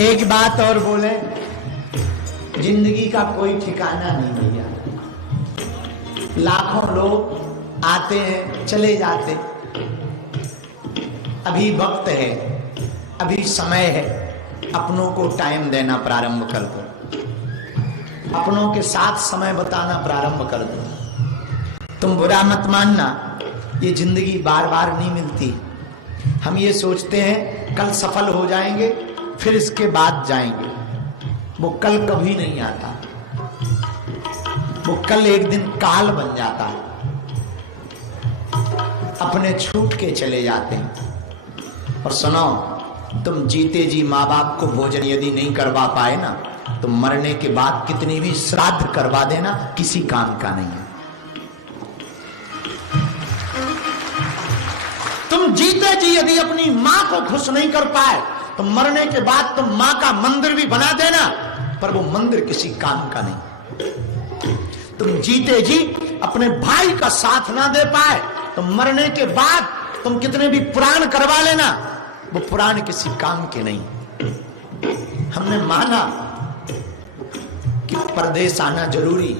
एक बात और बोले, जिंदगी का कोई ठिकाना नहीं भैया। लाखों लोग आते हैं चले जाते, अभी वक्त है, अभी समय है, अपनों को टाइम देना प्रारंभ कर दो, अपनों के साथ समय बताना प्रारंभ कर दो। तुम बुरा मत मानना, ये जिंदगी बार बार नहीं मिलती। हम ये सोचते हैं कल सफल हो जाएंगे, फिर इसके बाद जाएंगे। वो कल कभी नहीं आता, वो कल एक दिन काल बन जाता है, अपने छूट के चले जाते हैं। और सुनो, तुम जीते जी माँ बाप को भोजन यदि नहीं करवा पाए ना, तो मरने के बाद कितनी भी श्राद्ध करवा देना किसी काम का नहीं है। तुम जीते जी यदि अपनी माँ को खुश नहीं कर पाए, तो मरने के बाद तुम माँ का मंदिर भी बना देना, पर वो मंदिर किसी काम का नहीं। तुम जीते जी अपने भाई का साथ ना दे पाए, तो मरने के बाद तुम कितने भी पुराण करवा लेना, वो पुराण किसी काम के नहीं। हमने माना कि परदेश आना जरूरी,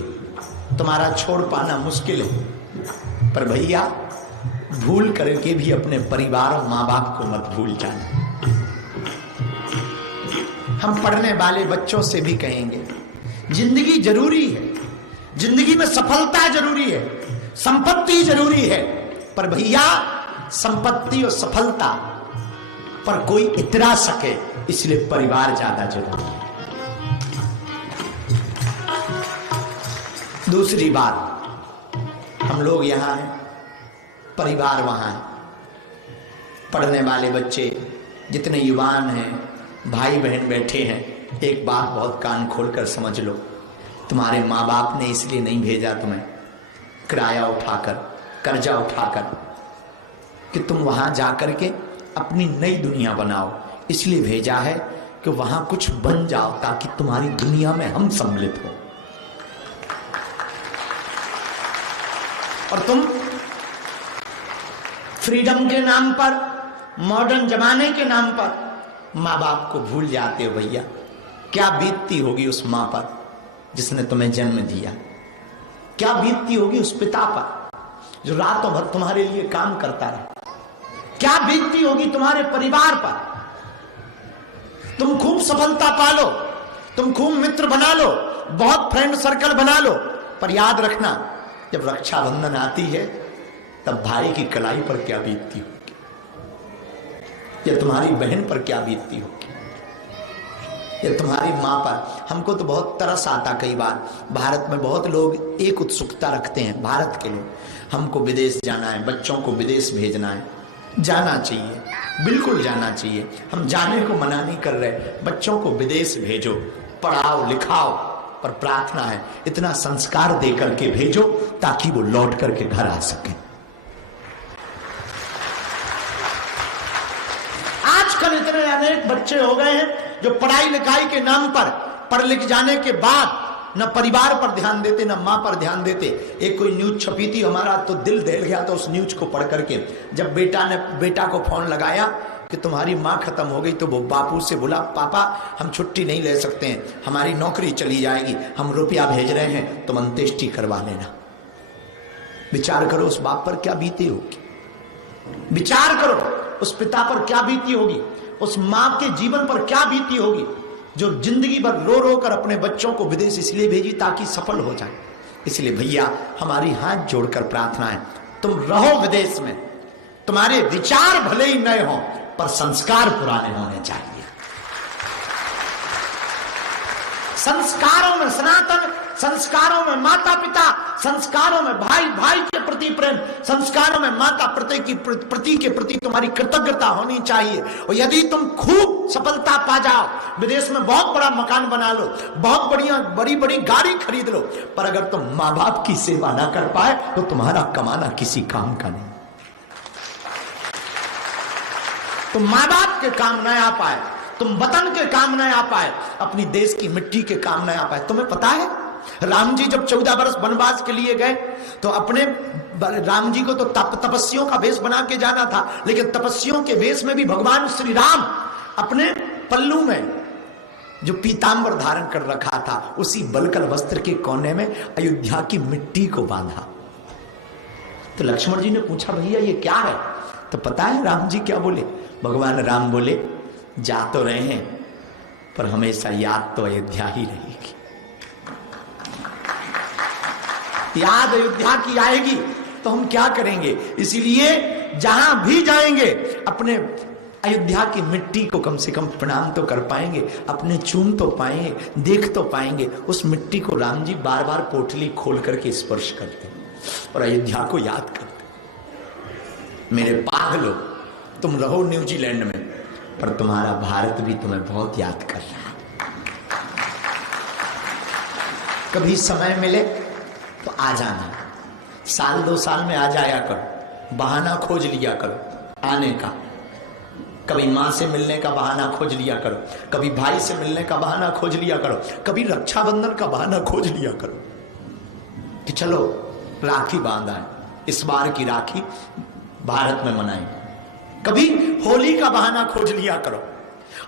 तुम्हारा छोड़ पाना मुश्किल है, पर भैया भूल करके भी अपने परिवार और मां बाप को मत भूल जाना। हम पढ़ने वाले बच्चों से भी कहेंगे, जिंदगी जरूरी है, जिंदगी में सफलता जरूरी है, संपत्ति जरूरी है, पर भैया संपत्ति और सफलता पर कोई इतरा सके, इसलिए परिवार ज्यादा जरूरी है। दूसरी बात, हम लोग यहां हैं, परिवार वहां है। पढ़ने वाले बच्चे जितने युवान हैं, भाई बहन बैठे हैं, एक बात बहुत कान खोलकर समझ लो, तुम्हारे माँ बाप ने इसलिए नहीं भेजा तुम्हें किराया उठाकर, कर्जा उठाकर, कि तुम वहां जाकर के अपनी नई दुनिया बनाओ। इसलिए भेजा है कि वहां कुछ बन जाओ, ताकि तुम्हारी दुनिया में हम सम्मिलित हो। और तुम फ्रीडम के नाम पर, मॉडर्न जमाने के नाम पर माँ बाप को भूल जाते हो। भैया क्या बीतती होगी उस माँ पर जिसने तुम्हें जन्म दिया, क्या बीतती होगी उस पिता पर जो रातों भर तुम्हारे लिए काम करता रहा, क्या बीतती होगी तुम्हारे परिवार पर। तुम खूब सफलता पालो, तुम खूब मित्र बना लो, बहुत फ्रेंड सर्कल बना लो, पर याद रखना जब रक्षाबंधन आती है तब भाई की कलाई पर क्या बीतती होगी, या तुम्हारी बहन पर क्या बीतती होगी, या तुम्हारी मां पर। हमको तो बहुत तरस आता कई बार, भारत में बहुत लोग एक उत्सुकता रखते हैं, भारत के लोग, हमको विदेश जाना है, बच्चों को विदेश भेजना है। जाना चाहिए, बिल्कुल जाना चाहिए, हम जाने को मना नहीं कर रहे, बच्चों को विदेश भेजो, पढ़ाओ लिखाओ, पर प्रार्थना है इतना संस्कार दे करके भेजो ताकि वो लौट करके घर आ सके। आजकल इतने अनेक बच्चे हो गए हैं जो पढ़ाई लिखाई के नाम पर, पढ़ लिख जाने के बाद न परिवार पर ध्यान देते, न मां पर ध्यान देते। एक कोई न्यूज छपी थी, हमारा तो दिल दहल गया था उस न्यूज को पढ़ करके। जब बेटा को फोन लगाया कि तुम्हारी माँ खत्म हो गई, तो वो बापू से बोला, पापा हम छुट्टी नहीं ले सकते हैं, हमारी नौकरी चली जाएगी, हम रुपया भेज रहे हैं, तुम अंत्येष्टि करवा लेना। विचार करो उस बाप पर क्या बीती होगी, विचार करो उस पिता पर क्या बीती होगी, उस माँ के जीवन पर क्या बीती होगी, जो जिंदगी भर रो रो कर अपने बच्चों को विदेश इसलिए भेजी ताकि सफल हो जाए। इसलिए भैया हमारी हाथ जोड़कर प्रार्थना है, तुम रहो विदेश में, तुम्हारे विचार भले ही नए हों, पर संस्कार पुराने होने चाहिए। संस्कारों में सनातन, संस्कारों में माता पिता, संस्कारों में भाई भाई के प्रति प्रेम, संस्कारों में माता प्रति के प्रति तुम्हारी कृतज्ञता होनी चाहिए। और यदि तुम खूब सफलता पा जाओ, विदेश में बहुत बड़ा मकान बना लो, बहुत बड़ी बड़ी गाड़ी खरीद लो, पर अगर तुम माँ बाप की सेवा ना कर पाए तो तुम्हारा कमाना किसी काम का नहीं। तुम माँ बाप के काम न आ पाए, तुम वतन के काम न आ पाए, अपनी देश की मिट्टी के काम न आ पाए। तुम्हें पता है राम जी जब 14 वर्ष वनवास के लिए गए, तो अपने राम जी को तो तपस्वियों का वेश बना के जाना था, लेकिन तपस्वियों के वेश में भी भगवान श्री राम अपने पल्लू में जो पीतांबर धारण कर रखा था, उसी बलकल वस्त्र के कोने में अयोध्या की मिट्टी को बांधा। तो लक्ष्मण जी ने पूछा, भैया ये क्या है? तो पता है राम जी क्या बोले? भगवान राम बोले, जा तो रहे हैं पर हमेशा याद तो अयोध्या ही रहेगी। याद अयोध्या की आएगी तो हम क्या करेंगे? इसीलिए जहां भी जाएंगे अपने अयोध्या की मिट्टी को कम से कम प्रणाम तो कर पाएंगे, अपने चूम तो पाएंगे, देख तो पाएंगे। उस मिट्टी को राम जी बार बार पोटली खोल करके स्पर्श करते और अयोध्या को याद करते। मेरे पागलों, तुम रहो न्यूजीलैंड में पर तुम्हारा भारत भी तुम्हें बहुत याद कर रहा है। कभी समय मिले तो आ जाना, साल 2 साल में आ जाया करो, बहाना खोज लिया करो आने का। कभी मां से मिलने का बहाना खोज लिया करो, कभी भाई से मिलने का बहाना खोज लिया करो, कभी रक्षाबंधन का बहाना खोज लिया करो कि चलो राखी बांधा है, इस बार की राखी भारत में मनाएं। कभी होली का बहाना खोज लिया करो।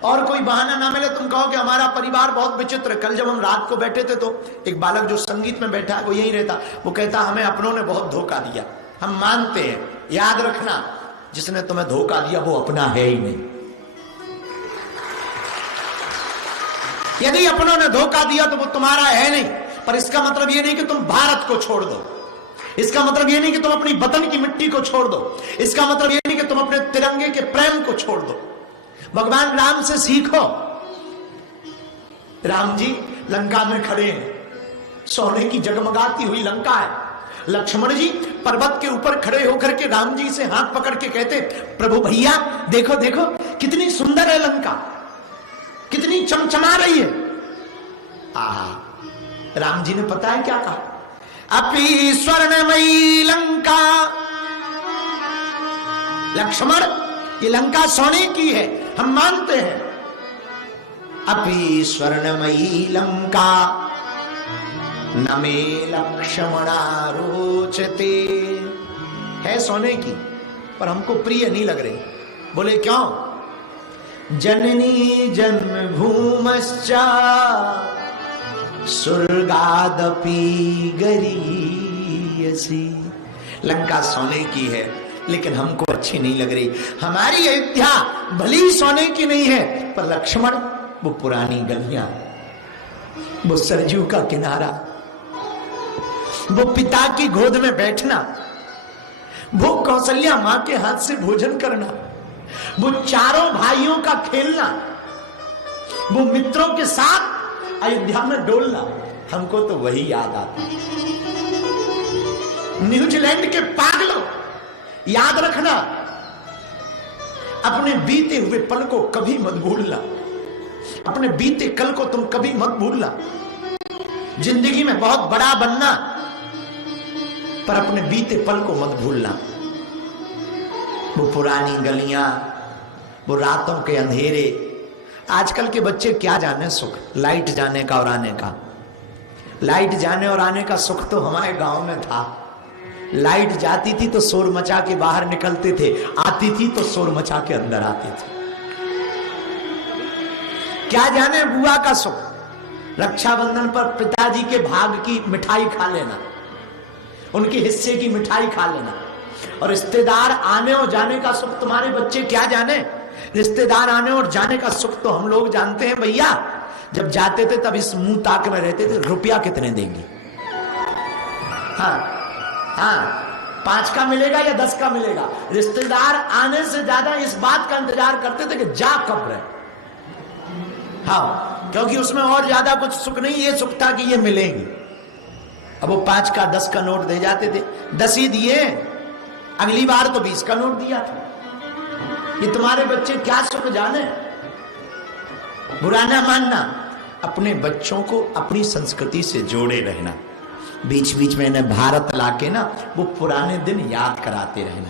और कोई बहाना ना मिले, तुम कहो कि हमारा परिवार बहुत विचित्र। कल जब हम रात को बैठे थे तो एक बालक जो संगीत में बैठा है वो यही रहता, वो कहता हमें अपनों ने बहुत धोखा दिया। हम मानते हैं, याद रखना जिसने तुम्हें धोखा दिया वो अपना है ही नहीं। यदि अपनों ने धोखा दिया तो वो तुम्हारा है नहीं, पर इसका मतलब ये नहीं कि तुम भारत को छोड़ दो, इसका मतलब ये नहीं कि तुम अपनी वतन की मिट्टी को छोड़ दो, इसका मतलब ये नहीं कि तुम अपने तिरंगे के प्रेम को छोड़ दो। भगवान राम से सीखो। राम जी लंका में खड़े हैं, सोने की जगमगाती हुई लंका है। लक्ष्मण जी पर्वत के ऊपर खड़े होकर के राम जी से हाथ पकड़ के कहते, प्रभु भैया देखो देखो कितनी सुंदर है लंका, कितनी चमचमा रही है। राम जी ने पता है क्या कहा? अपि स्वर्णमयी लंका। लक्ष्मण ये लंका सोने की है, हम मानते हैं। अपि स्वर्णमयी लंका न मे लक्ष्मणा रोचते। है सोने की पर हमको प्रिय नहीं लग रही। बोले क्यों? जननी जन्मभूमश्चा स्वर्गादपि गरीयसी। लंका सोने की है लेकिन हमको अच्छी नहीं लग रही। हमारी अयोध्या भली सोने की नहीं है, पर लक्ष्मण वो पुरानी गलियां, वो सरजू का किनारा, वो पिता की गोद में बैठना, वो कौशल्या मां के हाथ से भोजन करना, वो चारों भाइयों का खेलना, वो मित्रों के साथ अयोध्या में डोलना, हमको तो वही याद आता। न्यूजीलैंड के पागलों, याद रखना अपने बीते हुए पल को कभी मत भूलना। अपने बीते कल को तुम कभी मत भूलना। जिंदगी में बहुत बड़ा बनना पर अपने बीते पल को मत भूलना। वो पुरानी गलियां, वो रातों के अंधेरे। आजकल के बच्चे क्या जाने सुख लाइट जाने का और आने का। लाइट जाने और आने का सुख तो हमारे गांव में था। लाइट जाती थी तो शोर मचा के बाहर निकलते थे, आती थी तो शोर मचा के अंदर आते थे। क्या जाने बुआ का सुख। रक्षाबंधन पर पिताजी के भाग की मिठाई खा लेना, उनके हिस्से की मिठाई खा लेना। और रिश्तेदार आने और जाने का सुख तुम्हारे बच्चे क्या जाने। रिश्तेदार आने और जाने का सुख तो हम लोग जानते हैं भैया। जब जाते थे तब इस मुंह ताक में रहते थे, रुपया कितने देंगे। हाँ, 5 का मिलेगा या 10 का मिलेगा। रिश्तेदार आने से ज्यादा इस बात का इंतजार करते थे कि जा कब रहे। हाँ, क्योंकि उसमें और ज्यादा कुछ सुख नहीं, ये सुख था कि ये मिलेंगे। अब वो 5 का 10 का नोट दे जाते थे, 10 ही दिए, अगली बार तो 20 का नोट दिया था। ये तुम्हारे बच्चे क्या सुख जाने। बुरा ना मानना, अपने बच्चों को अपनी संस्कृति से जोड़े रहना। बीच बीच में इन्हें भारत लाके ना वो पुराने दिन याद कराते रहना।